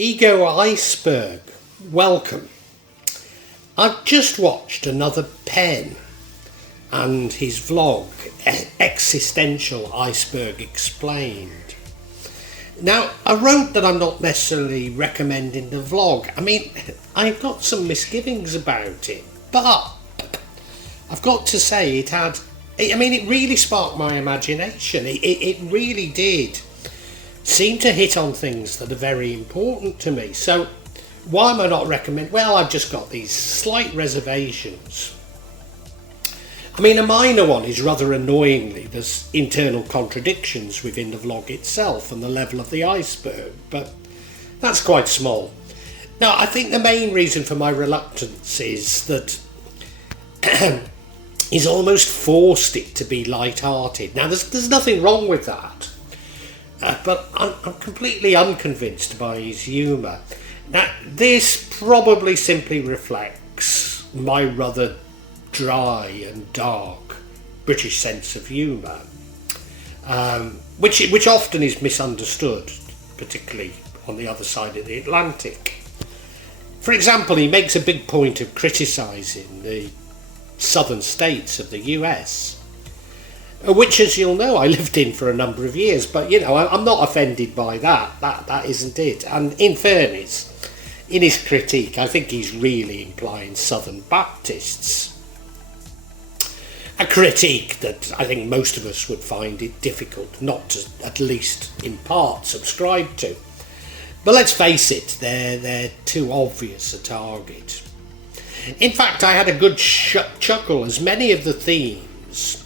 Ego Iceberg, welcome. I've just watched another Penn and his vlog, Existential Iceberg Explained. Now, I wrote that I'm not necessarily recommending the vlog. I mean, I've got some misgivings about it, but I've got to say it really sparked my imagination. It really did seem to hit on things that are very important to me. So why am I not recommending? Well, I've just got these slight reservations. I mean, a minor one is rather annoyingly there's internal contradictions within the vlog itself and the level of the iceberg, but that's quite small. Now, I think the main reason for my reluctance is that he's almost forced it to be light-hearted. Now, there's nothing wrong with that. But I'm completely unconvinced by his humour. Now, this probably simply reflects my rather dry and dark British sense of humour, which often is misunderstood, particularly on the other side of the Atlantic. For example, he makes a big point of criticising the southern states of the US, which, as you'll know, I lived in for a number of years, but I'm not offended by that. That isn't it. And in fairness, in his critique, I think he's really implying Southern Baptists. A critique that I think most of us would find it difficult not to, at least in part, subscribe to. But let's face it, they're too obvious a target. In fact, I had a good chuckle as many of the themes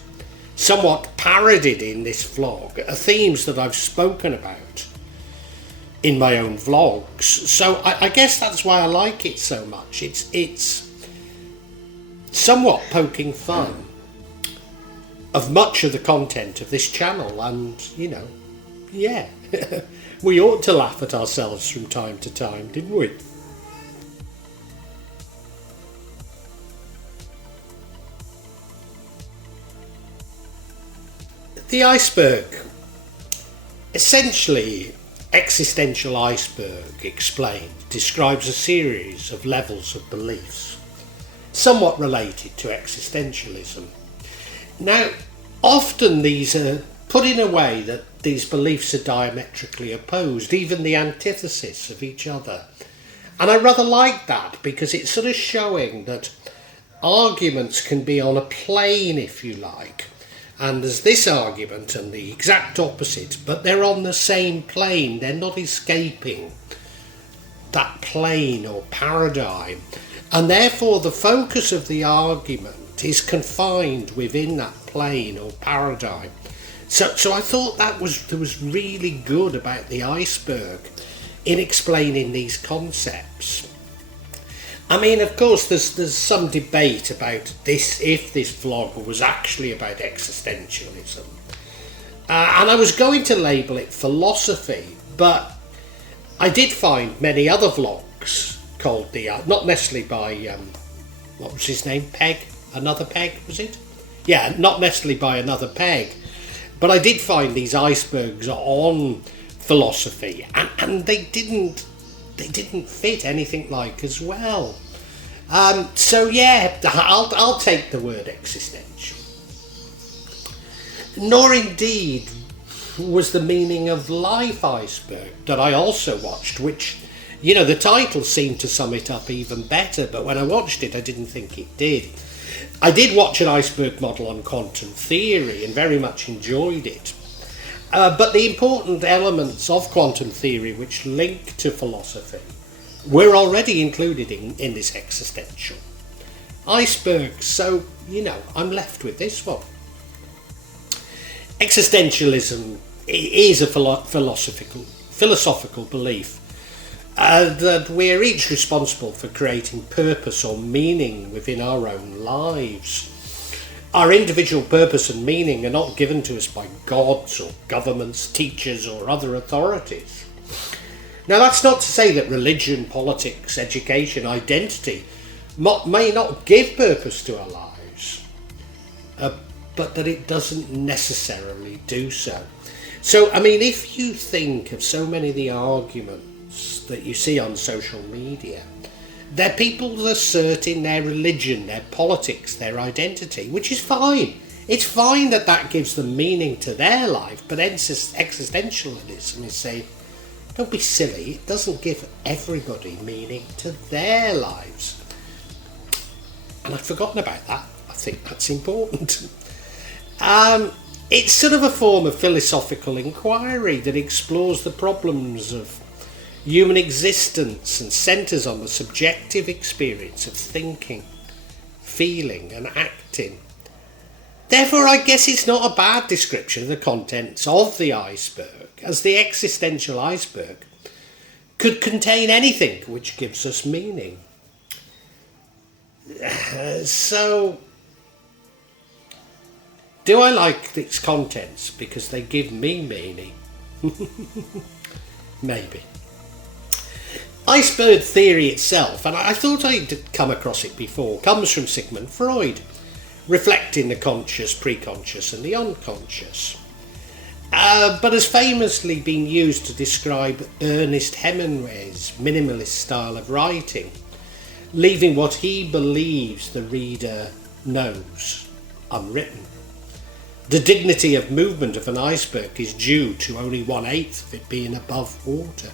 somewhat parodied in this vlog are themes that I've spoken about in my own vlogs. So I guess that's why I like it so much. It's somewhat poking fun of much of the content of this channel, and yeah, we ought to laugh at ourselves from time to time, didn't we? The iceberg, essentially Existential Iceberg Explained, describes a series of levels of beliefs, somewhat related to existentialism. Now, often these are put in a way that these beliefs are diametrically opposed, even the antithesis of each other. And I rather like that because it's sort of showing that arguments can be on a plane, if you like. And there's this argument and the exact opposite, but they're on the same plane. They're not escaping that plane or paradigm. And therefore the focus of the argument is confined within that plane or paradigm. So I thought that was really good about the iceberg in explaining these concepts. I mean, of course, there's some debate about this, if this vlog was actually about existentialism. And I was going to label it philosophy, but I did find many other vlogs called not necessarily by, what was his name, Peg? Another Peg, was it? Yeah, not necessarily by Another Peg. But I did find these icebergs on philosophy, and they didn't fit anything like as well. So yeah, I'll take the word existential. Nor indeed was the meaning of life iceberg that I also watched, which, the title seemed to sum it up even better, but when I watched it I didn't think it did. I did watch an iceberg model on quantum theory and very much enjoyed it. But the important elements of quantum theory which link to philosophy were already included in this existential iceberg. So, I'm left with this one. Existentialism is a philosophical belief that we're each responsible for creating purpose or meaning within our own lives. Our individual purpose and meaning are not given to us by gods or governments, teachers or other authorities. Now, that's not to say that religion, politics, education, identity may not give purpose to our lives, but that it doesn't necessarily do so. So, I mean, if you think of so many of the arguments trolls that you see on social media. They're people asserting their religion, their politics, their identity, which is fine. It's fine that that gives them meaning to their life, but existentialism is saying, don't be silly, it doesn't give everybody meaning to their lives. And I'd forgotten about that. I think that's important. It's sort of a form of philosophical inquiry that explores the problems of human existence and centres on the subjective experience of thinking, feeling and acting. Therefore, I guess it's not a bad description of the contents of the iceberg, as the existential iceberg could contain anything which gives us meaning. So, do I like its contents because they give me meaning? Maybe. Iceberg Theory itself, and I thought I'd come across it before, comes from Sigmund Freud, reflecting the conscious, preconscious and the unconscious. But has famously been used to describe Ernest Hemmingway's minimalist style of writing, leaving what he believes the reader knows unwritten. The dignity of movement of an iceberg is due to only 1/8 of it being above water.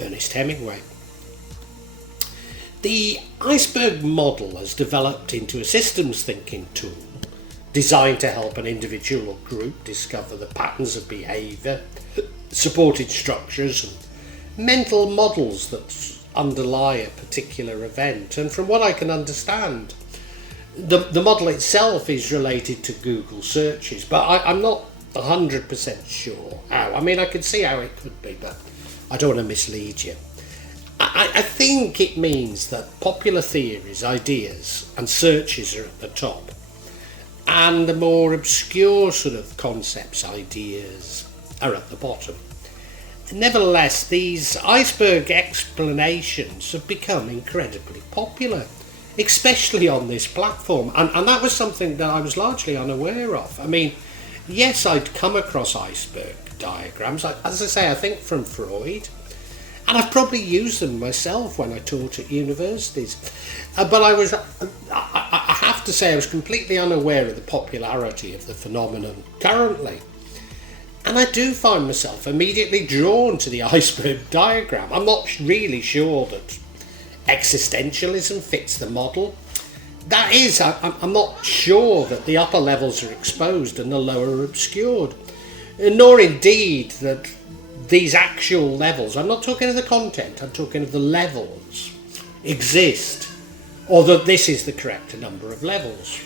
Ernest Hemmingway. The iceberg model has developed into a systems thinking tool designed to help an individual or group discover the patterns of behaviour, supported structures and mental models that underlie a particular event. And from what I can understand, the model itself is related to Google searches, but I'm not 100% sure how. I mean, I can see how it could be, but I don't want to mislead you. I think it means that popular theories, ideas and searches are at the top, and the more obscure sort of concepts, ideas are at the bottom. Nevertheless, these iceberg explanations have become incredibly popular, especially on this platform, and that was something that I was largely unaware of. I mean, yes, I'd come across iceberg diagrams, as I say, I think from Freud, and I've probably used them myself when I taught at universities, but I have to say I was completely unaware of the popularity of the phenomenon currently. And I do find myself immediately drawn to the iceberg diagram. I'm not really sure that existentialism fits the model. That is, I'm not sure that the upper levels are exposed and the lower are obscured, nor indeed that these actual levels, I'm not talking of the content, I'm talking of the levels, exist, or that this is the correct number of levels.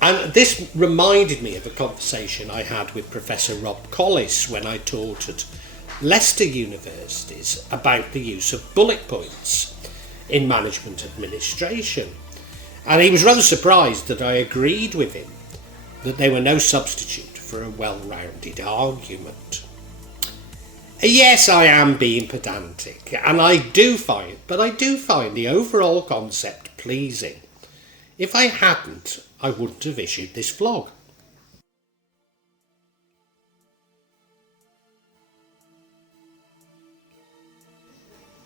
And this reminded me of a conversation I had with Professor Rob Collis when I taught at Leicester Universities about the use of bullet points in management administration. And he was rather surprised that I agreed with him that they were no substitute for a well-rounded argument. Yes, I am being pedantic, and I do find the overall concept pleasing. If I hadn't, I wouldn't have issued this vlog.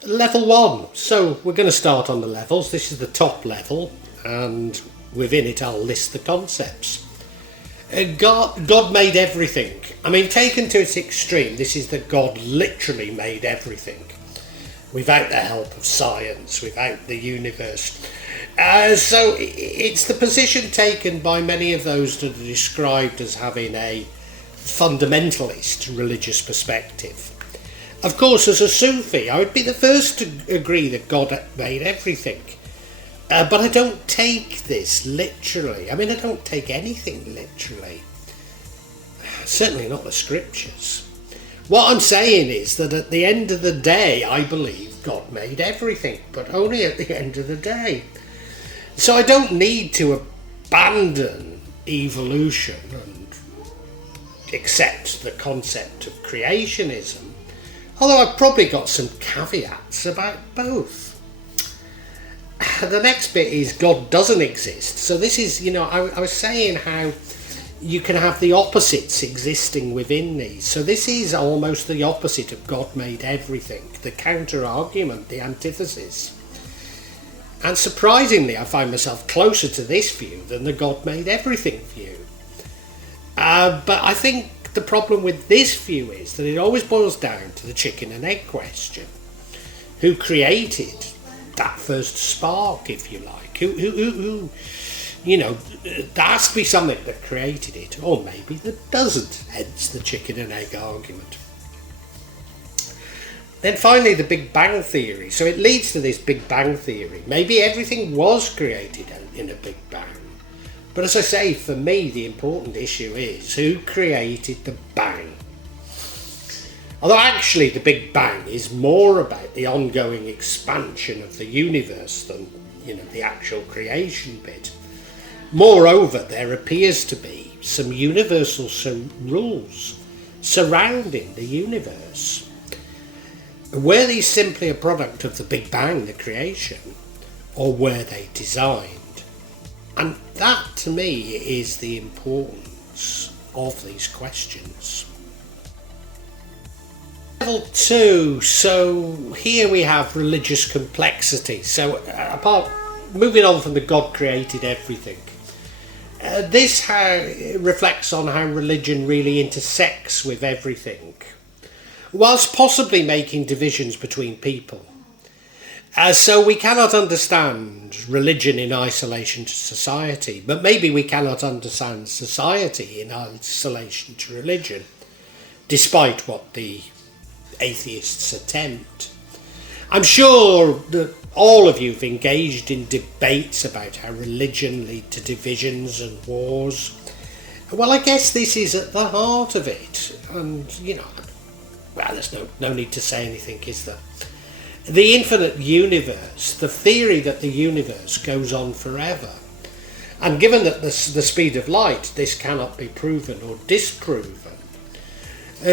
Level 1. So we're going to start on the levels. This is the top level, and within it I'll list the concepts. God made everything. I mean, taken to its extreme, this is that God literally made everything without the help of science, without the universe. So it's the position taken by many of those that are described as having a fundamentalist religious perspective. Of course, as a Sufi, I would be the first to agree that God made everything. But I don't take this literally. I mean, I don't take anything literally. Certainly not the scriptures. What I'm saying is that at the end of the day, I believe God made everything, but only at the end of the day. So I don't need to abandon evolution and accept the concept of creationism, although I've probably got some caveats about both. The next bit is God doesn't exist. So this is, I was saying how you can have the opposites existing within these. So this is almost the opposite of God made everything, the counter-argument, the antithesis. And surprisingly, I find myself closer to this view than the God made everything view. But I think the problem with this view is that it always boils down to the chicken and egg question. Who created that first spark, if you like? Who you know, there has to be something that created it, or maybe that doesn't, hence the chicken and egg argument. Then finally, the Big Bang Theory. So it leads to this Big Bang Theory. Maybe everything was created in a Big Bang. But as I say, for me, the important issue is who created the bang. Although actually the Big Bang is more about the ongoing expansion of the universe than, the actual creation bit. Moreover, there appears to be some universal rules surrounding the universe. Were these simply a product of the Big Bang, the creation, or were they designed? And that, to me, is the importance of these questions. Level 2, so here we have religious complexity. So moving on from the God created everything, this reflects on how religion really intersects with everything, whilst possibly making divisions between people. So we cannot understand religion in isolation to society, but maybe we cannot understand society in isolation to religion, despite what the atheists attempt. I'm sure that all of you have engaged in debates about how religion leads to divisions and wars. Well, I guess this is at the heart of it, and there's no need to say anything, is there? The infinite universe, the theory that the universe goes on forever, and given that the speed of light, this cannot be proven or disproven.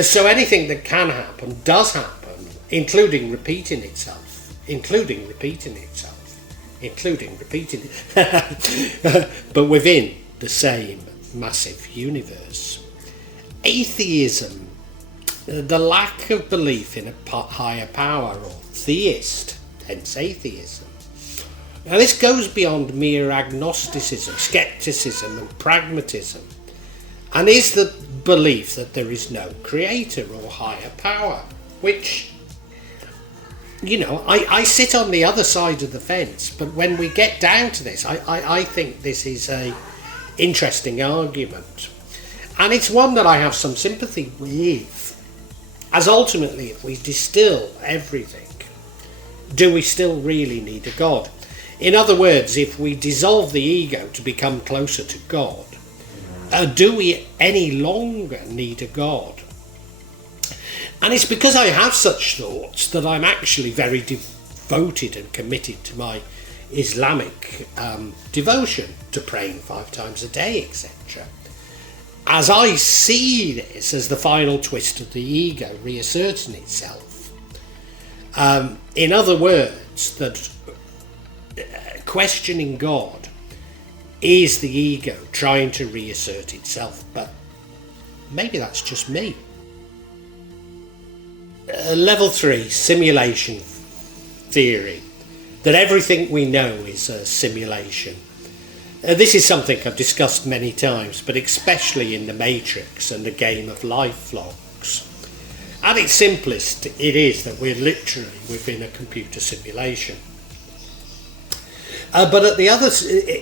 So anything that can happen does happen, including repeating itself, but within the same massive universe. Atheism, the lack of belief in a higher power, or theist, hence atheism. Now this goes beyond mere agnosticism, skepticism and pragmatism, and is the belief that there is no creator or higher power, which, I sit on the other side of the fence, but when we get down to this, I think this is a interesting argument, and it's one that I have some sympathy with, as ultimately, if we distill everything, do we still really need a God? In other words, if we dissolve the ego to become closer to God, do we any longer need a God? And it's because I have such thoughts that I'm actually very devoted and committed to my Islamic devotion to praying 5 times a day, etc. As I see this as the final twist of the ego reasserting itself. In other words, that questioning God is the ego trying to reassert itself, but maybe that's just me. Level 3, simulation theory, that everything we know is a simulation. This is something I've discussed many times, but especially in The Matrix and the Game of Life vlogs. At its simplest, it is that we're literally within a computer simulation. But at the other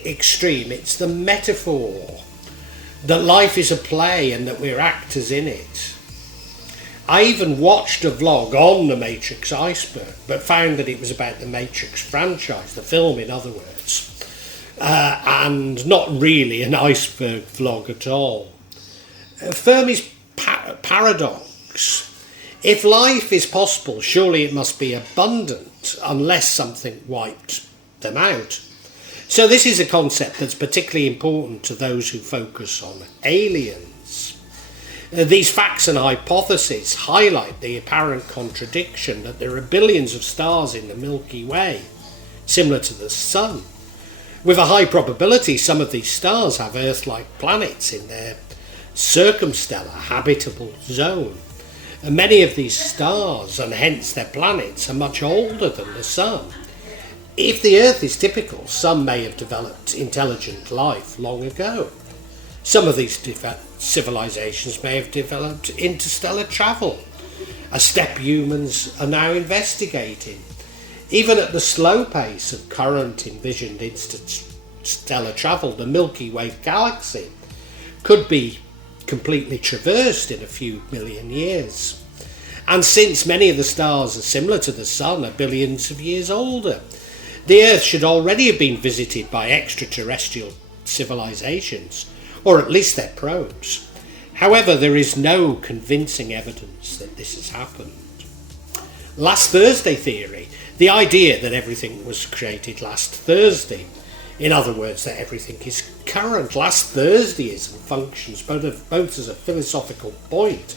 extreme, it's the metaphor that life is a play and that we're actors in it. I even watched a vlog on the Matrix Iceberg, but found that it was about the Matrix franchise, the film in other words, and not really an iceberg vlog at all. Fermi's paradox. If life is possible, surely it must be abundant, unless something wiped them out. So this is a concept that's particularly important to those who focus on aliens. These facts and hypotheses highlight the apparent contradiction that there are billions of stars in the Milky Way, similar to the Sun, With a high probability, some of these stars have Earth-like planets in their circumstellar habitable zone. And many of these stars, and hence their planets, are much older than the Sun. If the Earth is typical, some may have developed intelligent life long ago. Some of these civilizations may have developed interstellar travel, a step humans are now investigating. Even at the slow pace of current envisioned interstellar travel, the Milky Way galaxy could be completely traversed in a few million years. And since many of the stars are similar to the Sun, are billions of years older, the Earth should already have been visited by extraterrestrial civilizations, or at least their probes. However, there is no convincing evidence that this has happened. Last Thursday theory, the idea that everything was created last Thursday, in other words, that everything is current. Last Thursdayism functions both as a philosophical point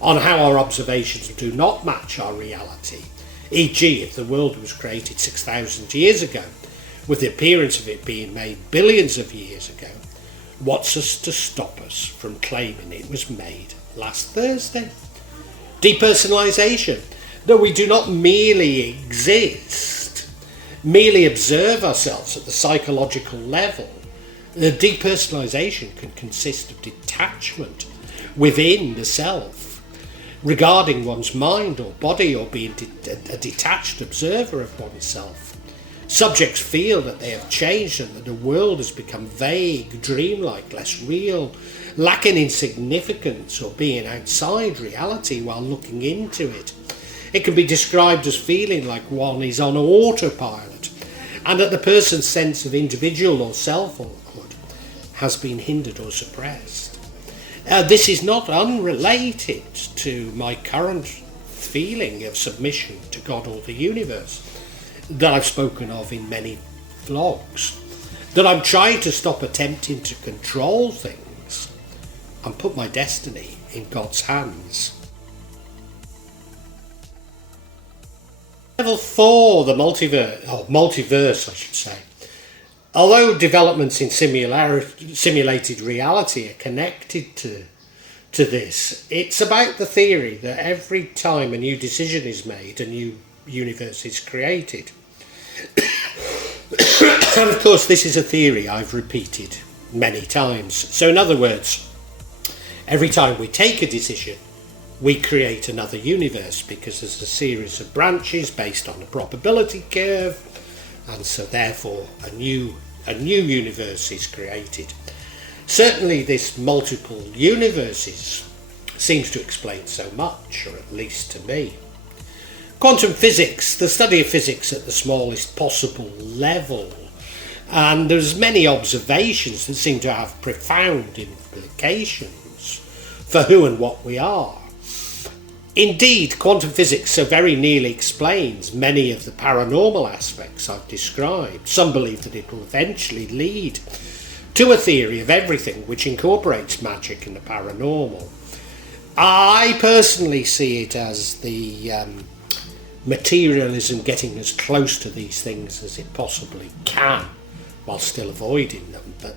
on how our observations do not match our reality, e.g. if the world was created 6,000 years ago, with the appearance of it being made billions of years ago, what's to stop us from claiming it was made last Thursday? Depersonalization. Though we do not merely exist, merely observe ourselves at the psychological level, the depersonalization can consist of detachment within the self, regarding one's mind or body, or being a detached observer of oneself. Subjects feel that they have changed and that the world has become vague, dreamlike, less real, lacking in significance, or being outside reality while looking into it. It can be described as feeling like one is on autopilot, and that the person's sense of individual or selfhood has been hindered or suppressed. This is not unrelated to my current feeling of submission to God or the universe that I've spoken of in many vlogs, that I'm trying to stop attempting to control things and put my destiny in God's hands. Level 4, the multiverse, I should say. Although developments in simulated reality are connected to this, it's about the theory that every time a new decision is made, a new universe is created. And of course, this is a theory I've repeated many times. So in other words, every time we take a decision, we create another universe, because there's a series of branches based on a probability curve, and so therefore a new universe is created. Certainly this multiple universes seems to explain so much, or at least to me. Quantum physics, the study of physics at the smallest possible level, and there's many observations that seem to have profound implications for who and what we are. Indeed, quantum physics so very nearly explains many of the paranormal aspects I've described. Some believe that it will eventually lead to a theory of everything which incorporates magic and the paranormal. I personally see it as the materialism getting as close to these things as it possibly can, while still avoiding them, but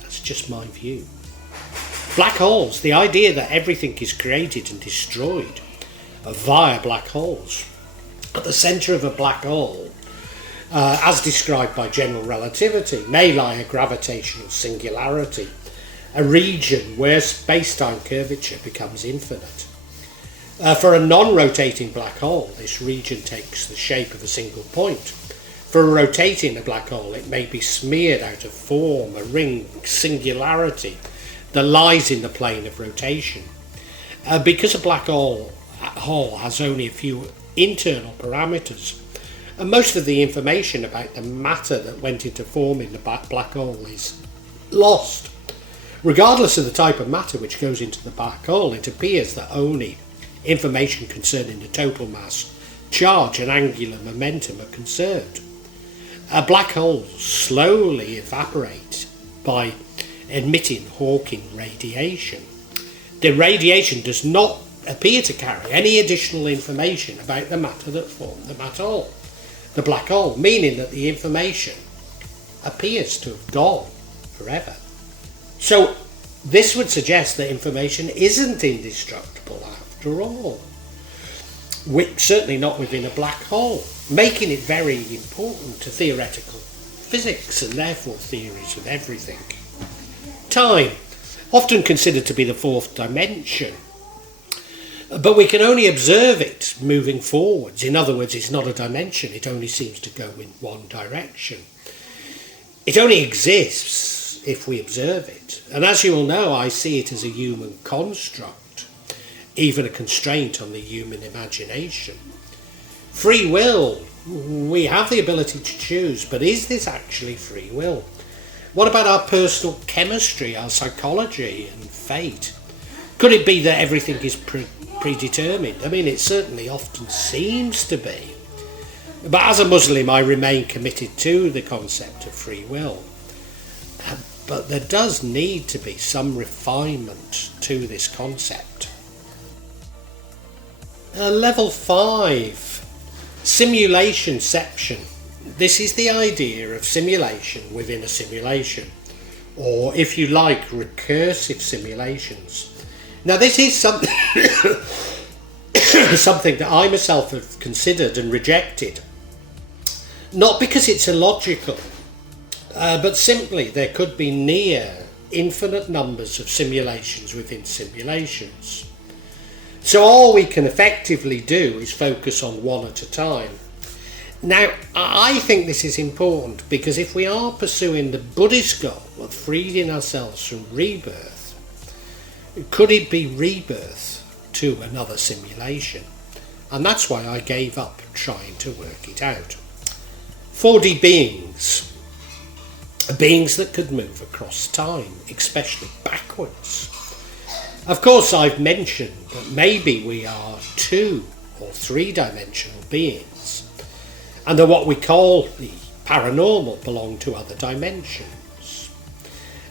that's just my view. Black holes, the idea that everything is created and destroyed via black holes. At the centre of a black hole, as described by general relativity, may lie a gravitational singularity, a region where space-time curvature becomes infinite. For a non-rotating black hole, this region takes the shape of a single point. For a rotating black hole, it may be smeared out of form, a ring singularity that lies in the plane of rotation. Because a black hole has only a few internal parameters, and most of the information about the matter that went into forming the black hole is lost. Regardless of the type of matter which goes into the black hole, it appears that only information concerning the total mass, charge and angular momentum are conserved. Black holes slowly evaporate by emitting Hawking radiation. The radiation does not appear to carry any additional information about the matter that formed the black hole, meaning that the information appears to have gone forever. So this would suggest that information isn't indestructible after all. Certainly not within a black hole, making it very important to theoretical physics and therefore theories of everything. Time, often considered to be the fourth dimension, but we can only observe it moving forwards. In other words, it's not a dimension, it only seems to go in one direction. It only exists if we observe it. And as you all know, I see it as a human construct, even a constraint on the human imagination. Free will, we have the ability to choose, but is this actually free will? What about our personal chemistry, our psychology and fate? Could it be that everything is predetermined? I mean, it certainly often seems to be. But as a Muslim, I remain committed to the concept of free will. But there does need to be some refinement to this concept. Level 5, simulationception. This is the idea of simulation within a simulation, or if you like, recursive simulations. Now this is something that I myself have considered and rejected, not because it's illogical, but simply there could be near infinite numbers of simulations within simulations. So all we can effectively do is focus on one at a time. Now, I think this is important because if we are pursuing the Buddhist goal of freeing ourselves from rebirth, could it be rebirth to another simulation? And that's why I gave up trying to work it out. 4D beings, beings that could move across time, especially backwards. Of course, I've mentioned that maybe we are 2 or 3-dimensional beings, and that what we call the paranormal belong to other dimensions.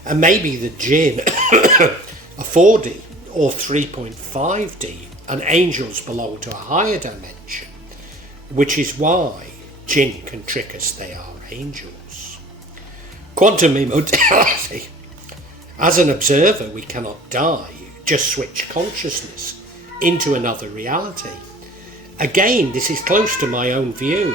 And maybe the jinn are 4D or 3.5D, and angels belong to a higher dimension, which is why jinn can trick us they are angels. Quantum immortality. As an observer, we cannot die, just switch consciousness into another reality. Again, this is close to my own view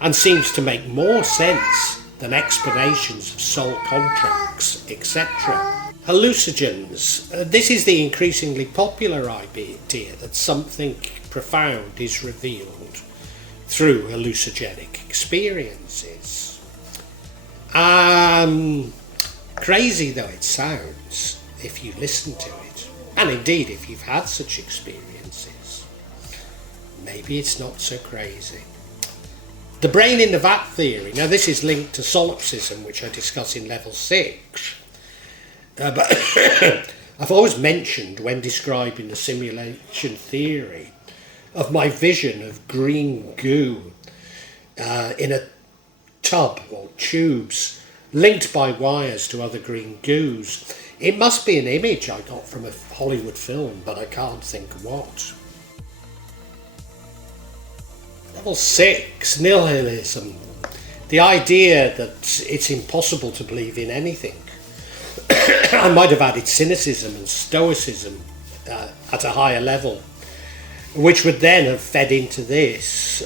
and seems to make more sense than explanations of soul contracts, etc. Hallucinogens. This is the increasingly popular idea that something profound is revealed through hallucinogenic experiences. Crazy though it sounds, if you listen to it, and indeed if you've had such experiences, maybe it's not so crazy. The brain in the vat theory. Now this is linked to solipsism, which I discuss in level 6. But I've always mentioned when describing the simulation theory of my vision of green goo in a tub or tubes linked by wires to other green goos. It must be an image I got from a Hollywood film, but I can't think what. Level 6, nihilism. The idea that it's impossible to believe in anything. I might have added cynicism and stoicism at a higher level, which would then have fed into this.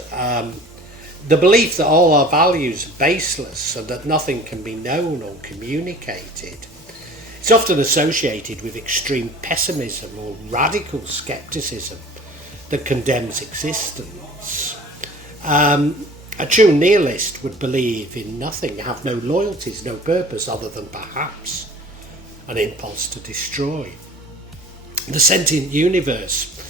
The belief that all our values are baseless and that nothing can be known or communicated. It's often associated with extreme pessimism or radical skepticism that condemns existence. A true nihilist would believe in nothing, have no loyalties, no purpose other than perhaps an impulse to destroy. The sentient universe.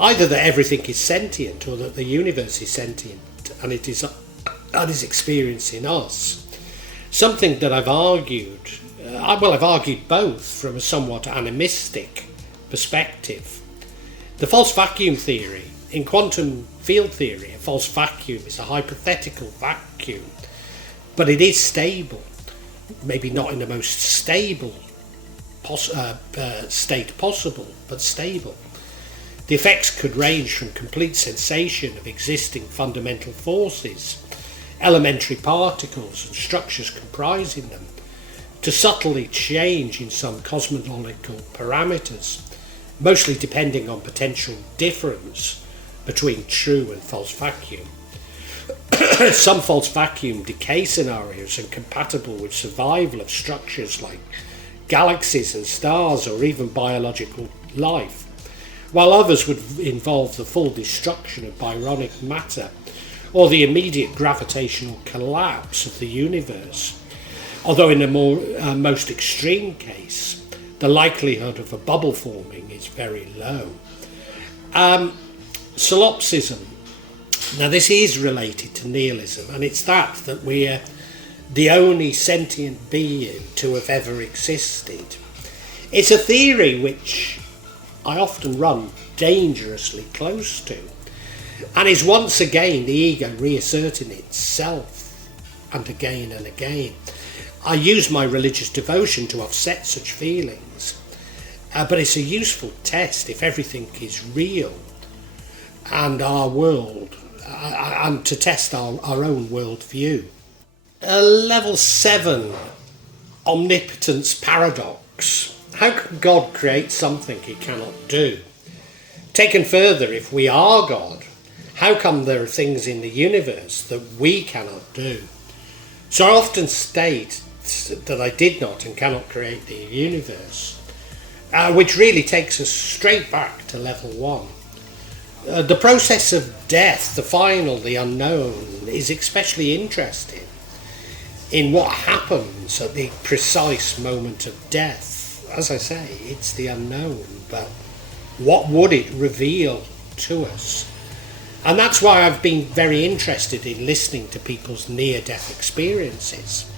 Either that everything is sentient or that the universe is sentient and it is experiencing us. Something that I've argued, I've argued both from a somewhat animistic perspective. The false vacuum theory. In quantum field theory, a false vacuum is a hypothetical vacuum, but it is stable. Maybe not in the most stable state possible, but stable. The effects could range from complete cessation of existing fundamental forces, elementary particles and structures comprising them, to subtly change in some cosmological parameters, mostly depending on potential difference between true and false vacuum. Some false vacuum decay scenarios are compatible with survival of structures like galaxies and stars or even biological life, while others would involve the full destruction of byronic matter or the immediate gravitational collapse of the universe. Although in the most extreme case, the likelihood of a bubble forming is very low. Solipsism. Now this is related to nihilism, and it's that we're the only sentient being to have ever existed. It's a theory which I often run dangerously close to, and is once again the ego reasserting itself, and again and again. I use my religious devotion to offset such feelings, but it's a useful test if everything is real and our world, and to test our own worldview. Level 7, omnipotence paradox. How can God create something he cannot do? Taken further, if we are God, how come there are things in the universe that we cannot do? So I often state that I did not and cannot create the universe, which really takes us straight back to level 1. The process of death, the final, the unknown, is especially interesting in what happens at the precise moment of death. As I say, it's the unknown, but what would it reveal to us? And that's why I've been very interested in listening to people's near-death experiences.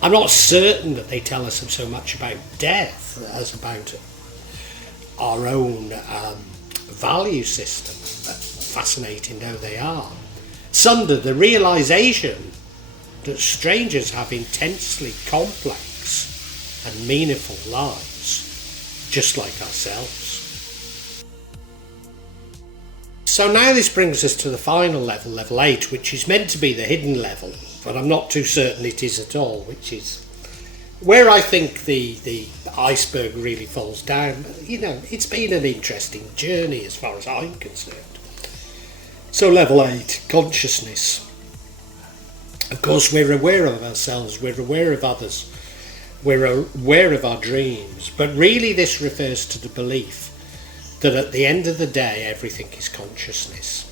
I'm not certain that they tell us so much about death as about our own value system, fascinating though they are. Sunder the realisation that strangers have intensely complex and meaningful lives, just like ourselves. So now this brings us to the final level, level 8, which is meant to be the hidden level, but I'm not too certain it is at all, which is where I think the iceberg really falls down. You know, it's been an interesting journey as far as I'm concerned. So level 8, consciousness. Of course, we're aware of ourselves, we're aware of others, we're aware of our dreams, but really this refers to the belief that at the end of the day everything is consciousness,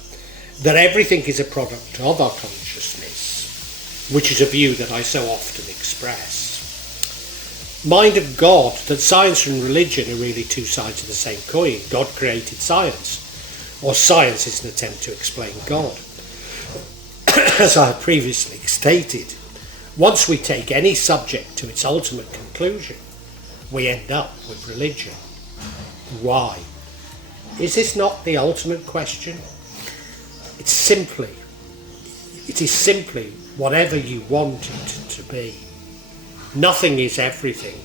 that everything is a product of our consciousness, which is a view that I so often express. Mind of God, that science and religion are really two sides of the same coin. God created science, or science is an attempt to explain God. As I have previously stated, once we take any subject to its ultimate conclusion, we end up with religion. Why? Is this not the ultimate question? It is simply whatever you want it to be. Nothing is everything.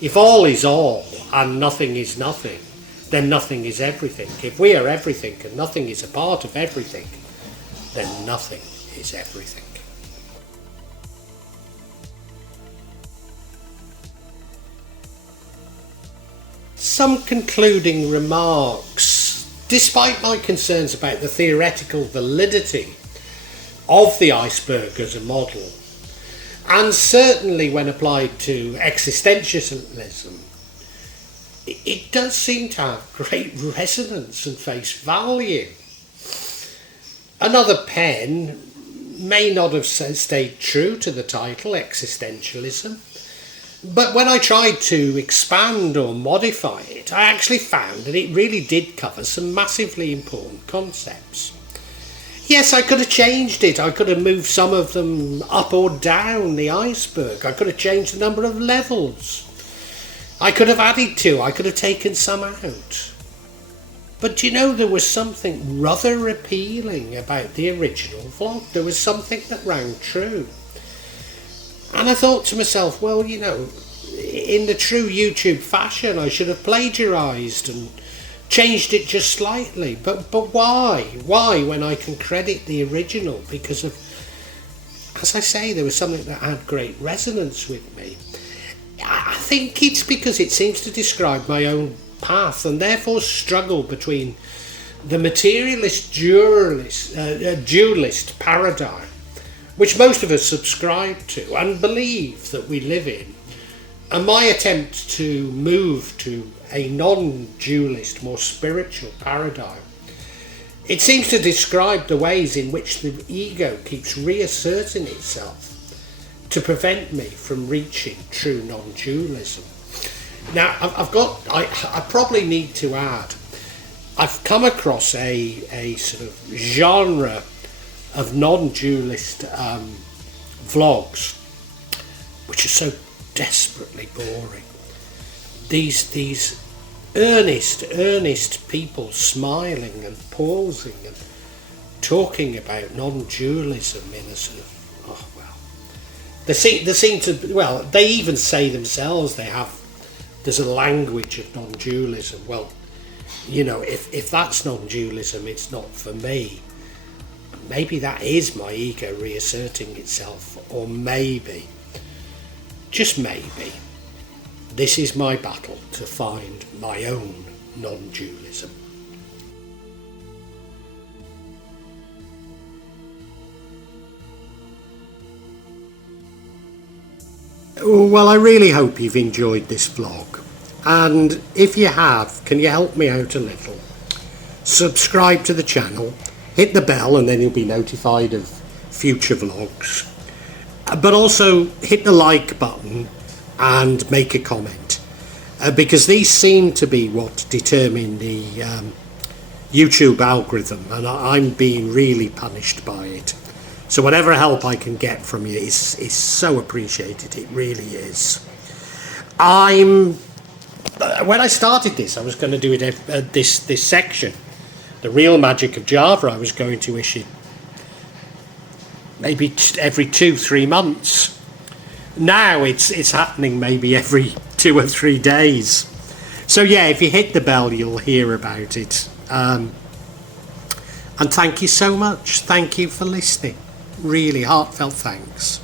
If all is all and nothing is nothing, then nothing is everything. If we are everything and nothing is a part of everything, then nothing is everything. Some concluding remarks. Despite my concerns about the theoretical validity of the iceberg as a model, and certainly when applied to existentialism, it does seem to have great resonance and face value. Another pen may not have stayed true to the title, existentialism, but when I tried to expand or modify it, I actually found that it really did cover some massively important concepts. Yes, I could have changed it. I could have moved some of them up or down the iceberg. I could have changed the number of levels. I could have added to. I could have taken some out. But you know, there was something rather appealing about the original vlog. There was something that rang true. And I thought to myself, well, you know, in the true YouTube fashion, I should have plagiarised and changed it just slightly. But why? Why when I can credit the original? Because of as I say, there was something that had great resonance with me. I think it's because it seems to describe my own path and therefore struggle between the materialist dualist paradigm, which most of us subscribe to and believe that we live in, and my attempt to move to a non-dualist, more spiritual paradigm. It seems to describe the ways in which the ego keeps reasserting itself to prevent me from reaching true non-dualism. Now, I probably need to add, I've come across a sort of genre of non-dualist vlogs, which are so desperately boring. These earnest people smiling and pausing and talking about non-dualism in a sort of, oh well, they seem to, well, they even say themselves there's a language of non-dualism. Well, you know, if that's non-dualism, it's not for me. Maybe that is my ego reasserting itself, or maybe, just maybe, this is my battle to find my own non-dualism. Well, I really hope you've enjoyed this vlog, and if you have, can you help me out a little? Subscribe to the channel, hit the bell, and then you'll be notified of future vlogs. But also hit the like button and make a comment, because these seem to be what determine the YouTube algorithm, and I'm being really punished by it. So whatever help I can get from you is so appreciated. It really is. When I started this, I was going to do it this section, the real magic of Java. I was going to issue maybe every 2-3 months. Now it's happening maybe every 2 or 3 days. So yeah, if you hit the bell, you'll hear about it. And thank you so much. Thank you for listening. Really heartfelt thanks.